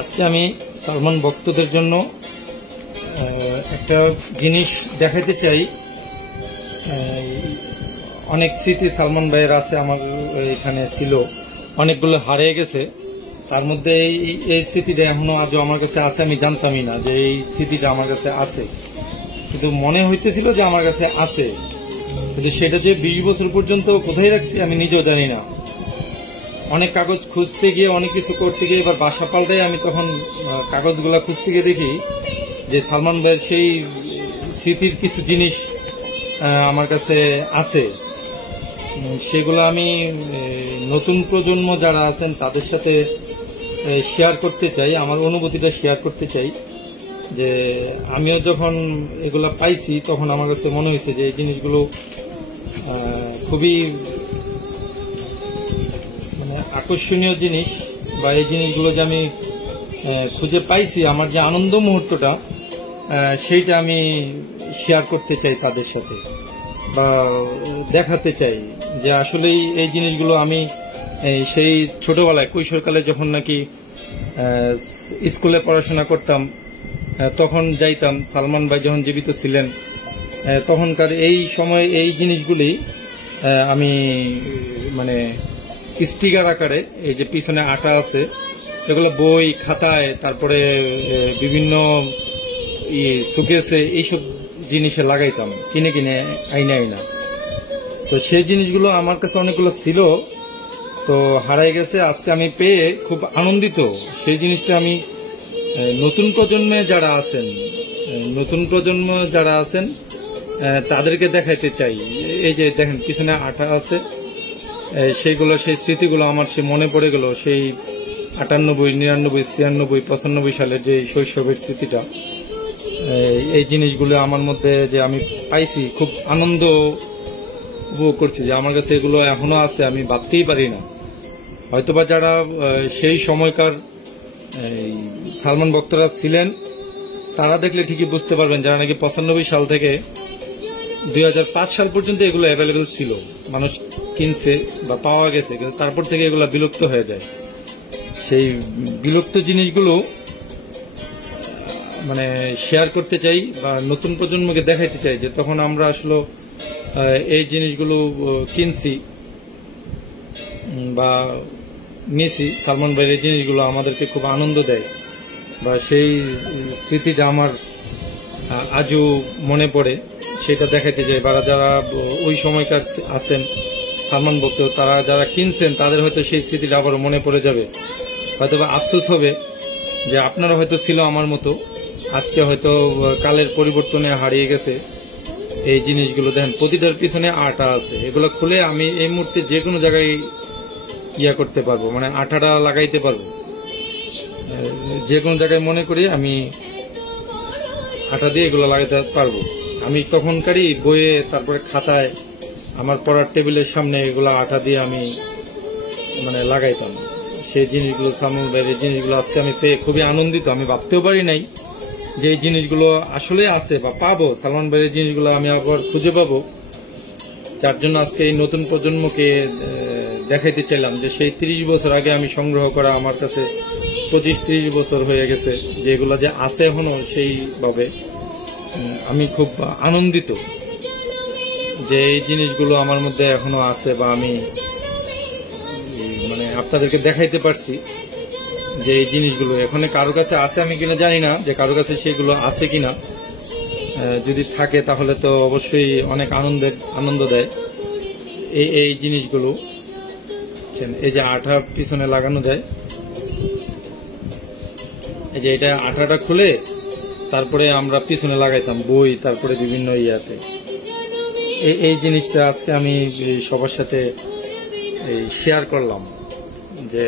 আজকে আমি সালমান ভক্তদের জন্য একটা জিনিস দেখাতে চাই। অনেক স্মৃতি সালমান ভাইয়ের আছে, আমার এখানে ছিল, অনেকগুলো হারিয়ে গেছে। তার মধ্যে এই স্মৃতিটা এখনো আজও আমার কাছে আছে। আমি জানতামই না যে এই স্মৃতিটা আমার কাছে আছে, কিন্তু মনে হইতেছিল যে আমার কাছে আছে, কিন্তু সেটা যে 20 বছর পর্যন্ত কোথায় রাখছি আমি নিজেও জানি না। অনেক কাগজ খুঁজতে গিয়ে, অনেক কিছু করতে গিয়ে এবার বাসা পাল্টাই আমি তখন কাগজগুলা খুঁজতে গিয়ে দেখি যে সালমান ভাইয়ের সেই স্মৃতির কিছু জিনিস আমার কাছে আছে। সেগুলো আমি নতুন প্রজন্ম যারা আছেন তাদের সাথে শেয়ার করতে চাই, আমার অনুভূতিটা শেয়ার করতে চাই। যে আমিও যখন এগুলা পাইছি তখন আমার কাছে মনে হয়েছে যে এই জিনিসগুলো খুবই আকর্ষণীয় জিনিস, বা এই জিনিসগুলো যে আমি খুঁজে পাইছি, আমার যে আনন্দ মুহূর্তটা সেইটা আমি শেয়ার করতে চাই তাদের সাথে, বা দেখাতে চাই যে আসলেই এই জিনিসগুলো আমি সেই ছোটবেলায় কৈশোরকালে যখন নাকি স্কুলে পড়াশোনা করতাম তখন যাইতাম, সালমান ভাই যখন জীবিত ছিলেন তখনকার এই সময় এই জিনিসগুলি আমি মানে স্টিকার আকারে, এই যে পিছনে আটা আছে, এগুলো বই খাতায়, তারপরে বিভিন্ন সুকেসে এইসব জিনিসে লাগাইতাম, কিনে কিনে আইনা। তো সেই জিনিসগুলো আমার কাছে অনেকগুলো ছিল, তো হারাই গেছে। আজকে আমি পেয়ে খুব আনন্দিত। সেই জিনিসটা আমি নতুন প্রজন্মে যারা আছেন তাদেরকে দেখাইতে চাই। এই যে দেখেন পিছনে আটা আছে, সেইগুলো, সেই স্মৃতিগুলো আমার সে মনে পড়ে গেল, সেই 98, 99, 96, 95 সালের যে শৈশবের স্মৃতিটা। এই জিনিসগুলো আমার মধ্যে যে আমি পাইছি, খুব আনন্দ উপভোগ করছি যে আমার কাছে এগুলো এখনো আছে, আমি ভাবতেই পারি না। হয়তোবা যারা সেই সময়কার সালমান ভক্তরা ছিলেন তারা দেখলে ঠিকই বুঝতে পারবেন, যারা নাকি 95 সাল থেকে 2005 সাল পর্যন্ত এগুলো অ্যাভেলেবেল ছিল, মানুষ কিনছে বা পাওয়া গেছে, কিন্তু তারপর থেকে এগুলো বিলুপ্ত হয়ে যায়। সেই বিলুপ্ত জিনিসগুলো মানে শেয়ার করতে চাই, বা নতুন প্রজন্মকে দেখাইতে চাই যে তখন আমরা আসলে এই জিনিসগুলো কিনছি বা নিছি। সালমান ভাইয়ের এই জিনিসগুলো আমাদেরকে খুব আনন্দ দেয়, বা সেই স্মৃতিটা আমার আজও মনে পড়ে, সেটা দেখাইতে চাই। বা যারা ওই সময়কার আছেন সালমান ভক্ত, তারা যারা কিনছেন তাদের হয়তো সেই স্মৃতিটা আবার মনে পড়ে যাবে, হয়তো বা আফসোস হবে যে আপনারা হয়তো ছিল আমার মতো, আজকে হয়তো কালের পরিবর্তনে হারিয়ে গেছে এই জিনিসগুলো। দেখেন প্রতিটার পিছনে আটা আছে, এগুলো খুলে আমি এই মুহূর্তে যে কোনো জায়গায় করতে পারবো, মানে আঠাটা লাগাইতে পারবো যে কোনো জায়গায়। মনে করি আমি আটা দিয়ে এগুলো লাগাইতে পারবো। আমি তখনকারই বইয়ে, তারপরে খাতায়, আমার পড়ার টেবিলের সামনে এগুলো আটা দিয়ে আমি মানে লাগাইতাম। সেই জিনিসগুলো, সালমান ভাইয়ের জিনিসগুলো আজকে আমি পেয়ে খুবই আনন্দিত। আমি ভাবতেও পারি নাই যে এই জিনিসগুলো আসলে আছে বা পাবো, সালমান ভাইয়ের জিনিসগুলো আমি আবার খুঁজে পাবো। যার জন্য আজকে এই নতুন প্রজন্মকে দেখাইতে চাইলাম যে সেই 30 বছর আগে আমি সংগ্রহ করা, আমার কাছে 25-30 বছর হয়ে গেছে, যেগুলো যে আছে এখনো সেইভাবে। আমি খুব আনন্দিত যে এই জিনিসগুলো আমার মধ্যে এখনো আছে, বা আমি মানে আপনাদেরকে দেখাইতে পারছি যে এই জিনিসগুলো এখানে কারো কাছে আছে আমি কিনা জানি না, যে কারো কাছে সেগুলো আছে কিনা। যদি থাকে তাহলে তো অবশ্যই অনেক আনন্দ দেয় এই জিনিসগুলো। এই যে আঠা পিছনে লাগানো যায়, এই যে এটা আঠাটা খুলে তারপরে আমরা পিছনে লাগাইতাম বই, তারপরে বিভিন্ন ইয়াতে। এই জিনিসটা আজকে আমি সবার সাথে শেয়ার করলাম যে